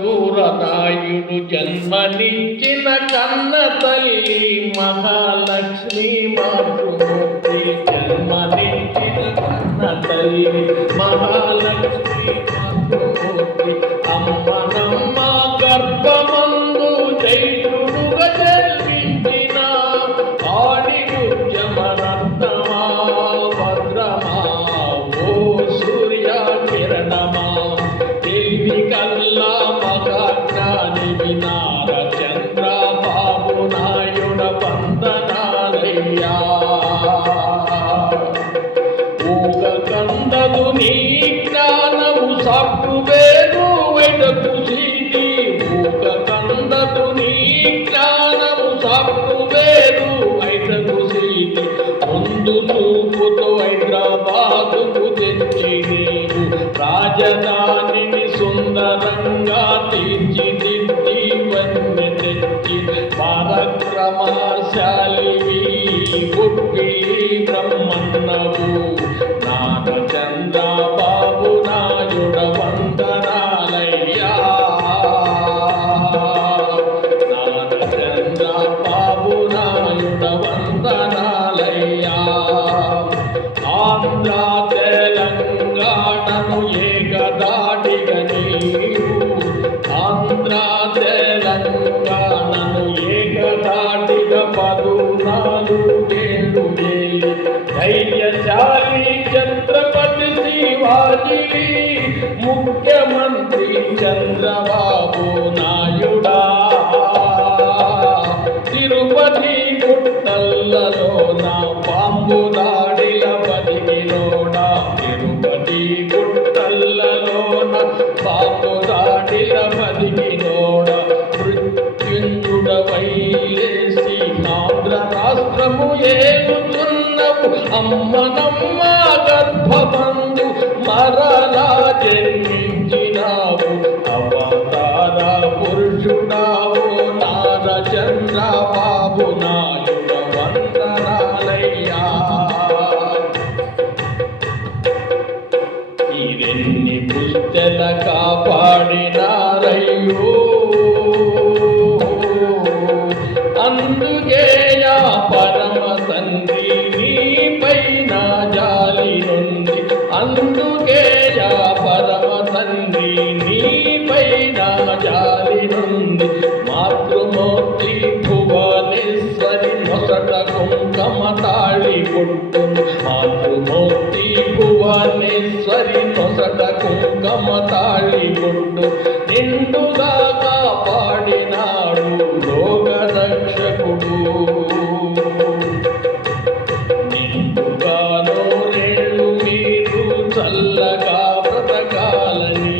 సూరనాయుడు జన్మనిచ్చిన కన్న తల్లి మహాలక్ష్మి మాతృమూర్తి. జన్మనిచ్చిన కన్న తల్లి మహాలక్ష్మి మాతృమూర్తి. అమ్మనమ్మ గర్భమందు చైత్రుడుగా జన్మించిన ఆడి ఉద్యమరత్నమా భద్రమా ఓ సూర్య కిరణమా. దేవి కల్లా మహాజ్ఞాని వినార చంద్రబాబు నాయుడ వందనాలయ్యా. ఊగ కందదు నీ జ్ఞానము సాకు వేరు వెడకు సీటి. ఊగ కందదు నీ జ్ఞానము సాకు వేరు వెడకు సీటి. ముందు చూపుతో హైదరాబాదుకు తెచ్చి నీవు రాజధానిని సుందరంగా తీర్చిదిద్ది వన్నె తెచ్చి పరక్రమశాలివి గుడ్డి బ్రహ్మన్నవు. నాన్న చంద్రబాబు నాయుడ వందనాలయ్యా. నాన్న చంద్రబాబు నాయుడ వందనాలయ్యా. ఆంధ్ర తెలంగాణను ఏకదాటిగా నీవు. ఆంధ్ర తెలంగాణను ఏకదాటిగా 14 ఏళ్ళు ఏలి ధైర్యశాలి ఛత్రపతి శివాజీ. ముఖ్యమంత్రి చంద్రబాబు నాయుడా. తిరుపతి గుట్టలలో నా పాంబు దాడిల బతికినోడా. తిరుపతి గుట్టలలో నా పాంబు దాడిల బతికినోడా. మృత్యుంజుడవై లేసి ఆంధ్ర రాష్ట్రము ఏలుతున్నవు. అమ్మనమ్మ గర్భమందు మరలా జన్మించినావు. అవతార పురుషుడావు నార చంద్రబాబు నాయుడ వందనాలయ్యా. ఇరెన్ని పుస్తెల కాపాడినారయ్యో. అందుకే యా పరమ తండ్రి నీపైన జాలి నుండి. అందుకే యా పరమ తండ్రి నీపైన జాలి నుండి. మాతృమూర్తి భువనేశ్వరి నొసట కుంకమ తాళి కొట్టును. మాతృమూర్తి భువనేశ్వరి నొసట కుంకమ తాళి కొట్టు. నిండుగా కాపాడినాడు లోకరక్షకుడు. నిండుగా నూరేళ్ళు మీరు చల్లగా బ్రతకాలని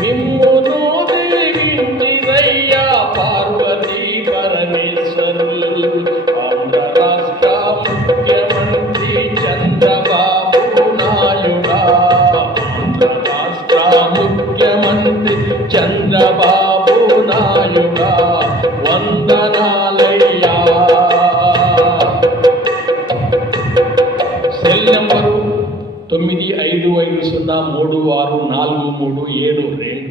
మిమ్మును దీవించిరయ్యా పార్వతీ పరమేశ్వరులు. ఆంధ్ర రాష్ట్ర ముఖ్యమంత్రి చంద్రబాబు నాయుడా. ఆంధ్ర రాష్ట్ర ముఖ్యమంత్రి చంద్రబాబు నాయుడా వందనాలయ్యా. Cell number 955036437372.